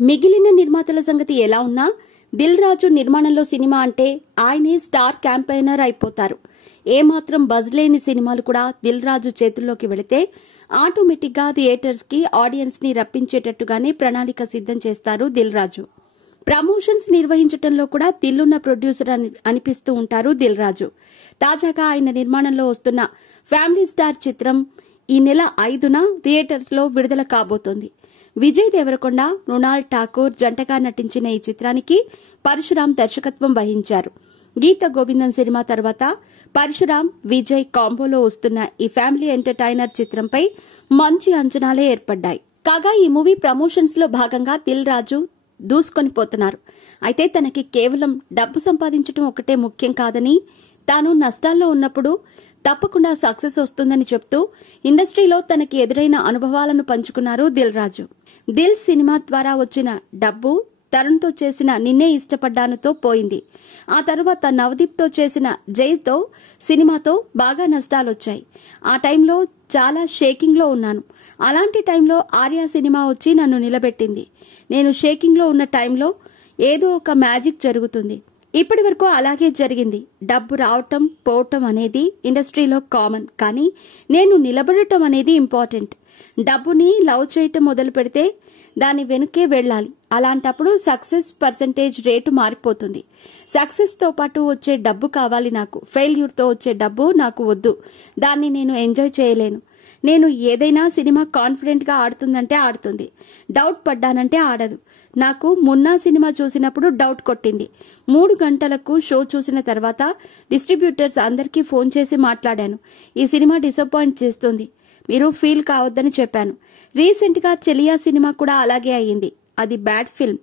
మిగిలిన నిర్మాతల సంగతి ఎలా ఉన్నా దిల్ రాజు నిర్మాణంలో సినిమా అంటే ఆయనే స్టార్ క్యాంపెయినర్ అయిపోతారు. ఏమాత్రం బజ్ లేని సినిమాలు కూడా దిల్ రాజు చేతుల్లోకి వెళితే ఆటోమేటిక్ గా థియేటర్స్ కి ఆడియన్స్ ని రప్పించేటట్టుగానే ప్రణాళిక సిద్ధం చేస్తారు దిల్ రాజు. ప్రమోషన్స్ నిర్వహించడంలో కూడా దిల్లున్న ప్రొడ్యూసర్ అనిపిస్తూ ఉంటారు దిల్ రాజు. తాజాగా ఆయన నిర్మాణంలో వస్తున్న ఫ్యామిలీ స్టార్ చిత్రం ఈ నెల 5న థియేటర్స్ లో విడుదల కాబోతోంది. విజయ్ దేవరకొండ, మృణాల్ ఠాకూర్ జంటగా నటించిన ఈ చిత్రానికి పరశురాం దర్శకత్వం వహించారు. గీత గోవిందం సినిమా తర్వాత పరశురాం, విజయ్ కాంబోలో వస్తున్న ఈ ఫ్యామిలీ ఎంటర్టైనర్ చిత్రంపై మంచి అంచనాలే ఏర్పడ్డాయి. కాగా ఈ మూవీ ప్రమోషన్స్ లో భాగంగా దిల్ రాజు దూసుకొని పోతున్నారు. అయితే తనకి కేవలం డబ్బు సంపాదించడం ఒకటే ముఖ్యం కాదని, తాను నష్టాల్లో ఉన్నప్పుడు తప్పకుండా సక్సెస్ వస్తుందని చెప్తూ ఇండస్ట్రీలో తనకి ఎదురైన అనుభవాలను పంచుకున్నారు దిల్ రాజు. దిల్ సినిమా ద్వారా వచ్చిన డబ్బు తరుణ్తో చేసిన నిన్నే ఇష్టపడ్డానుతో పోయింది. ఆ తర్వాత నవదీప్తో చేసిన జైతో సినిమాతో బాగా నష్టాలొచ్చాయి. ఆ టైంలో చాలా షేకింగ్ లో ఉన్నాను. అలాంటి టైంలో ఆర్య సినిమా వచ్చి నన్ను నిలబెట్టింది. నేను షేకింగ్ లో ఉన్న టైంలో ఏదో ఒక మ్యాజిక్ జరుగుతుంది. ఇప్పటి వరకు అలాగే జరిగింది. డబ్బు రావటం పోవటం అనేది ఇండస్ట్రీలో కామన్, కానీ నేను నిలబడటం అనేది ఇంపార్టెంట్. డబ్బుని లవ్ చేయటం మొదలు పెడితే దాని వెనుకే వెళ్లాలి. అలాంటప్పుడు సక్సెస్ పర్సెంటేజ్ రేటు మారిపోతుంది. సక్సెస్ తో పాటు వచ్చే డబ్బు కావాలి నాకు. ఫెయిల్యూర్ తో వచ్చే డబ్బు నాకు వద్దు. దాన్ని నేను ఎంజాయ్ చేయలేను. నేను ఏదైనా సినిమా కాన్ఫిడెంట్ గా ఆడుతుందంటే ఆడుతుంది, డౌట్ పడ్డానంటే ఆడదు. నాకు మున్నా సినిమా చూసినప్పుడు డౌట్ కొట్టింది. 3 గంటలకు షో చూసిన తర్వాత డిస్ట్రిబ్యూటర్స్ అందరికీ ఫోన్ చేసి మాట్లాడాను. ఈ సినిమా డిసప్పాయింట్ చేస్తుంది, మీరు ఫీల్ కావద్దని చెప్పాను. రీసెంట్ గా చెలియా సినిమా కూడా అలాగే అయ్యింది. అది బ్యాడ్ ఫిల్మ్,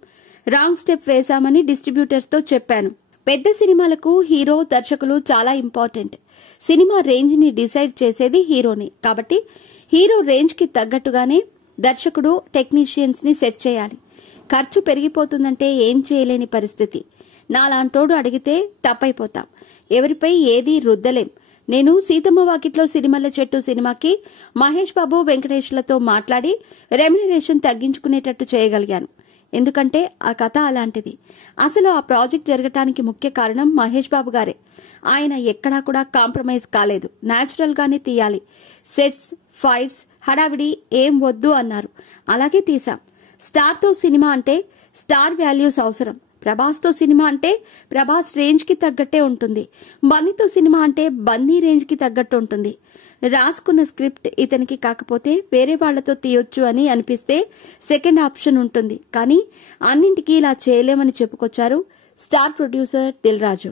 రాంగ్ స్టెప్ వేశామని డిస్ట్రిబ్యూటర్స్ తో చెప్పాను. పెద్ద సినిమాలకు హీరో, దర్శకులు చాలా ఇంపార్టెంట్. సినిమా రేంజ్ ని డిసైడ్ చేసేది హీరోని. కాబట్టి హీరో రేంజ్ కి తగ్గట్టుగానే దర్శకుడు టెక్నీషియన్స్ ని సెట్ చేయాలి. ఖర్చు పెరిగిపోతుందంటే ఏం చేయలేని పరిస్థితి. నాలాంటోడు అడిగితే తప్పైపోతాం. ఎవరిపై ఏదీ రుద్దలేం. నేను సీతమ్మ వాకిట్లో సిరిమల్ల చెట్టు సినిమాకి మహేష్ బాబు, వెంకటేష్లతో మాట్లాడి రెమ్యునరేషన్ తగ్గించుకునేటట్టు చేయగలిగాను. ఎందుకంటే ఆ కథ అలాంటిది. అసలు ఆ ప్రాజెక్ట్ జరగటానికి ముఖ్య కారణం మహేష్ బాబు గారే. ఆయన ఎక్కడా కూడా కాంప్రమైజ్ కాలేదు. న్యాచురల్ గానే తీయాలి. సెట్స్, ఫైట్స్, హడావిడి ఏం వద్దు అన్నారు. అలాగే తీసాం. స్టార్ తో సినిమా అంటే స్టార్ వాల్యూస్ అవసరం. ప్రభాస్ తో సినిమా అంటే ప్రభాస్ రేంజ్ కి తగ్గట్టే ఉంటుంది. బన్నీతో సినిమా అంటే బన్నీ రేంజ్ కి తగ్గట్టు ఉంటుంది. రాసుకున్న స్క్రిప్ట్ ఇతనికి కాకపోతే వేరే వాళ్లతో తీయొచ్చు అని అనిపిస్తే సెకండ్ ఆప్షన్ ఉంటుంది. కానీ అన్నింటికీ ఇలా చేయలేమని చెప్పుకొచ్చారు స్టార్ ప్రొడ్యూసర్ దిల్ రాజు.